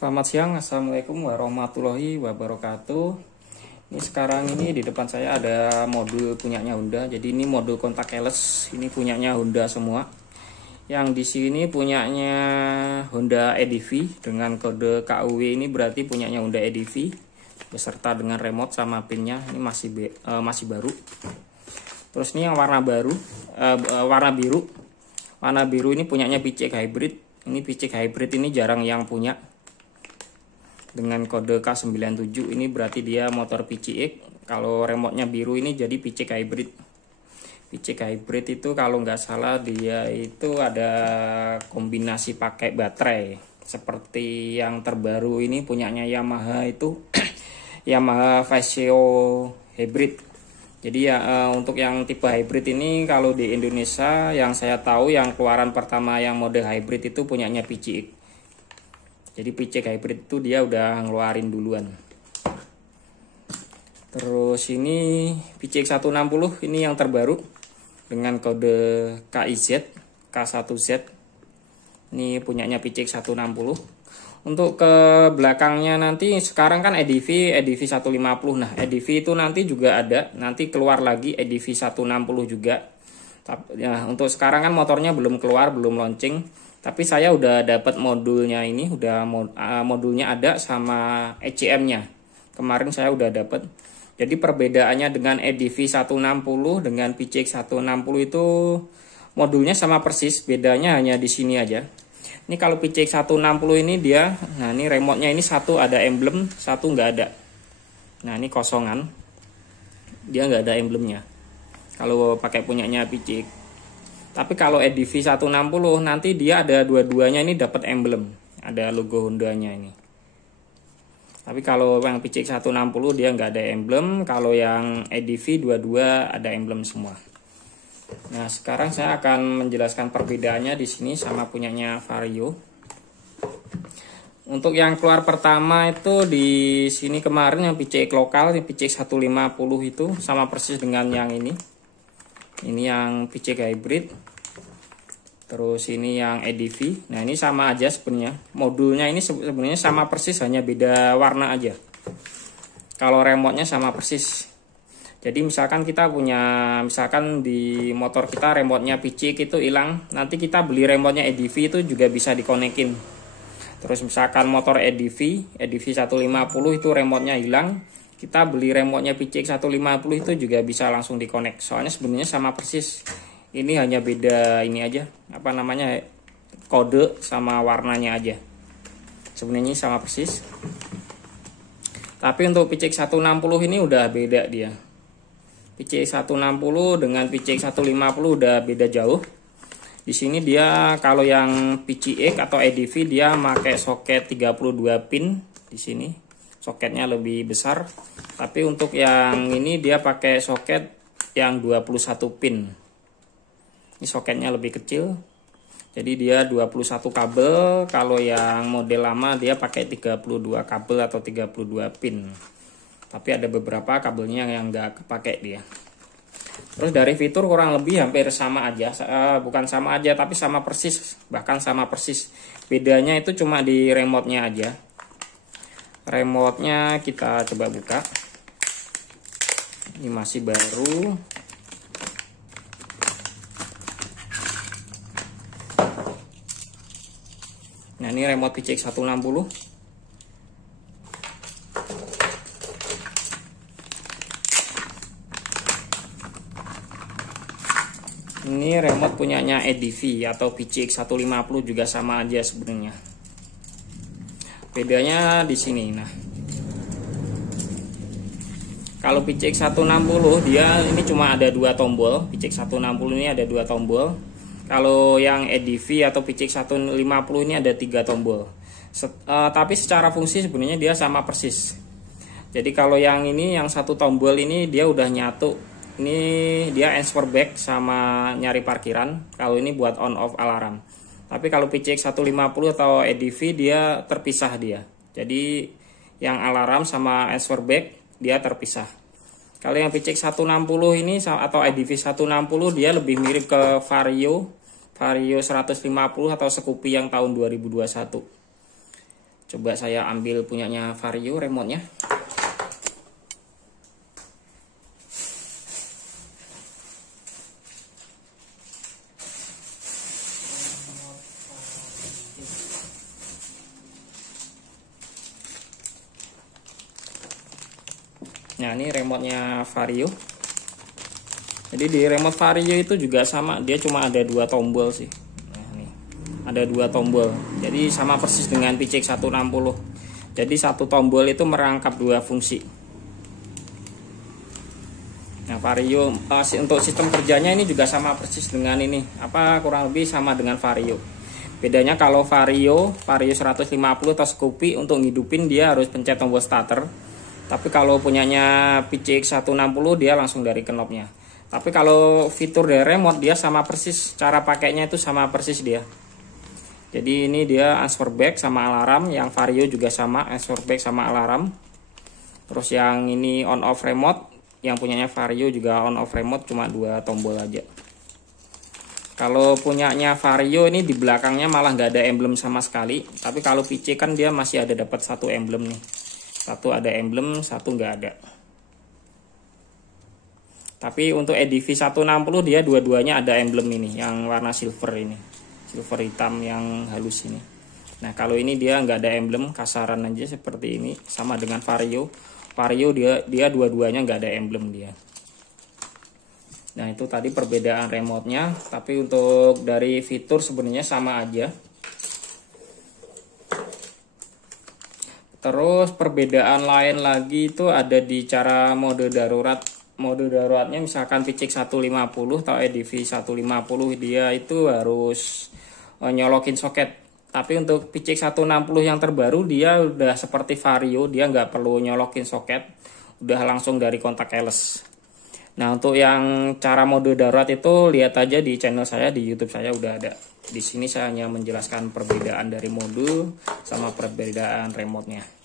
Selamat siang, Assalamualaikum warahmatullahi wabarakatuh. Ini sekarang ini di depan saya ada modul punyanya Honda. Jadi ini modul kontak keyless, ini punyanya Honda semua. Yang di sini punyanya Honda EDV dengan kode KUW, ini berarti punyanya Honda EDV beserta dengan remote sama pinnya. Ini masih baru. Terus ini yang warna biru. Warna biru ini punyanya PCX Hybrid. Ini PCX Hybrid ini jarang yang punya. Dengan kode K97 ini berarti dia motor PCX. Kalau remotenya biru ini jadi PCX Hybrid. PCX Hybrid itu kalau nggak salah dia itu ada kombinasi pakai baterai. Seperti yang terbaru ini punyanya Yamaha itu Yamaha Vasio Hybrid. Jadi ya untuk yang tipe hybrid ini kalau di Indonesia yang saya tahu yang keluaran pertama yang model hybrid itu punyanya PCX. Jadi PCX Hybrid itu dia udah ngeluarin duluan. Terus ini PCX 160 ini yang terbaru dengan kode KIZ K1Z. Ini punyanya PCX 160. Untuk ke belakangnya nanti sekarang kan EDV 150. Nah, EDV itu nanti juga ada, nanti keluar lagi EDV 160 juga. Ya, untuk sekarang kan motornya belum keluar, belum launching. Tapi saya udah dapat modulnya ini, modulnya ada sama ECM-nya. Kemarin saya udah dapat. Jadi perbedaannya dengan EDV 160 dengan PCX 160 itu modulnya sama persis, bedanya hanya di sini aja. Ini kalau PCX 160 ini dia, nah ini remote-nya ini satu ada emblem, satu nggak ada. Nah ini kosongan, dia nggak ada emblemnya. Kalau pakai punyanya PCX. Tapi kalau EDV 160 nanti dia ada dua-duanya ini dapat emblem, ada logo Hondanya ini. Tapi kalau yang PCX 160 dia nggak ada emblem, kalau yang EDV dua-dua ada emblem semua. Nah sekarang saya akan menjelaskan perbedaannya di sini sama punyanya Vario. Untuk yang keluar pertama itu di sini kemarin yang PCX lokal, yang PCX 150 itu sama persis dengan yang ini. Ini yang PCX Hybrid. Terus ini yang EDV. Nah ini sama aja sebenarnya. Modulnya ini sebenarnya sama persis, hanya beda warna aja. Kalau remote-nya sama persis. Jadi misalkan kita punya, misalkan di motor kita remote-nya PCX itu hilang, nanti kita beli remote-nya EDV itu juga bisa dikonekin. Terus misalkan motor EDV 150 itu remote-nya hilang, kita beli remote-nya PCX 150 itu juga bisa langsung dikonek. Soalnya sebenarnya sama persis. Ini hanya beda ini aja, apa namanya, kode sama warnanya aja. Sebenarnya sama persis. Tapi untuk PCX 160 ini udah beda dia. PCX 160 dengan PCX 150 udah beda jauh. Di sini dia kalau yang PCX atau EDV dia pakai soket 32 pin di sini. Soketnya lebih besar. Tapi untuk yang ini dia pakai soket yang 21 pin. Ini soketnya lebih kecil. Jadi dia 21 kabel. Kalau yang model lama dia pakai 32 kabel atau 32 pin. Tapi ada beberapa kabelnya yang nggak kepake dia. Terus dari fitur kurang lebih hampir sama aja. Bukan sama aja tapi sama persis. Bahkan sama persis. Bedanya itu cuma di remote-nya aja. Remote-nya kita coba buka. Ini masih baru. Nah ini remote PCX 160. Ini remote punyanya EDV atau PCX 150 juga sama aja sebenarnya. Bedanya di sini. Nah, kalau PCX 160 dia ini cuma ada dua tombol. PCX 160 ini ada dua tombol. Kalau yang EDV atau PCX 150 ini ada 3 tombol. Tapi secara fungsi sebenarnya dia sama persis. Jadi kalau yang ini yang satu tombol ini dia udah nyatu. Ini dia answer back sama nyari parkiran. Kalau ini buat on off alarm. Tapi kalau PCX 150 atau EDV dia terpisah dia. Jadi yang alarm sama answer back dia terpisah. Kalau yang PCX 160 ini atau EDV 160 dia lebih mirip ke Vario 150 atau Scoopy yang tahun 2021. Coba saya ambil punyanya Vario remote-nya. Nah, ini remote-nya Vario. Jadi di remote Vario itu juga sama, dia cuma ada 2 tombol sih. Nah, ini ada 2 tombol. Jadi sama persis dengan PCX 160. Jadi satu tombol itu merangkap 2 fungsi. Nah, Vario untuk sistem kerjanya ini juga sama persis dengan ini. Kurang lebih sama dengan Vario. Bedanya kalau Vario 150 atau Scoopy untuk ngidupin dia harus pencet tombol starter. Tapi kalau punyanya PCX 160 dia langsung dari knobnya. Tapi kalau fitur dari remote dia sama persis, cara pakainya itu sama persis dia. Jadi ini dia answer back sama alarm, yang Vario juga sama answer back sama alarm. Terus yang ini on off remote, yang punyanya Vario juga on off remote, cuma 2 tombol aja. Kalau punyanya Vario ini di belakangnya malah nggak ada emblem sama sekali. Tapi kalau PC kan dia masih ada dapat 1 emblem nih. Satu ada emblem, satu nggak ada. Tapi untuk EDV 160 dia dua-duanya ada emblem ini, yang warna silver ini, silver hitam yang halus ini. Nah, kalau ini dia nggak ada emblem, kasaran aja seperti ini, sama dengan Vario. Vario dia dua-duanya nggak ada emblem dia. Nah, itu tadi perbedaan remote-nya, tapi untuk dari fitur sebenarnya sama aja. Terus perbedaan lain lagi itu ada di cara mode darurat. Mode daruratnya misalkan PCX 150 atau EDV 150 dia itu harus nyolokin soket. Tapi untuk PCX 160 yang terbaru dia udah seperti Vario, dia nggak perlu nyolokin soket, udah langsung dari kontak keyless. Nah, untuk yang cara mode darurat itu lihat aja di channel saya, di YouTube saya udah ada. Di sini saya hanya menjelaskan perbedaan dari mode sama perbedaan remote-nya.